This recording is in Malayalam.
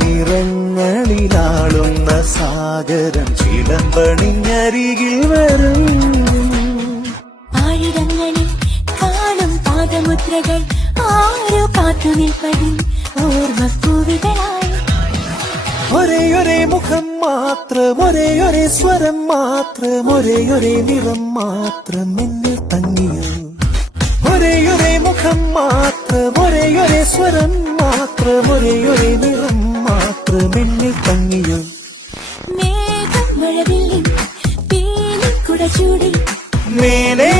നിറങ്ങളിലാളുന്ന സാഗരം ചിലമ്പണിഞ്ഞരികിൽ വരും. ആയിരങ്ങളിൽ കാണും പാദമുദ്രകൾ ആരോ കാത്തു നിൽപ്പതിൽ ഓർമ്മപ്പൂവികളായി. ഒരേ മുഖം മാത്രം, ഒരേ സ്വരം മാത്രം, ഒരേ നിറം മാത്രം എന്നിൽ തങ്ങിയോ. ഒരേ മുഖം മാത്രം, ഒരേ സ്വരം മാത്രം, ഒരേ നിറം മാത്രം എന്നിൽ തങ്ങിയോ. മേഘം മഴവില്ലിൻ പീലിക്കുട ചൂടി മേലേ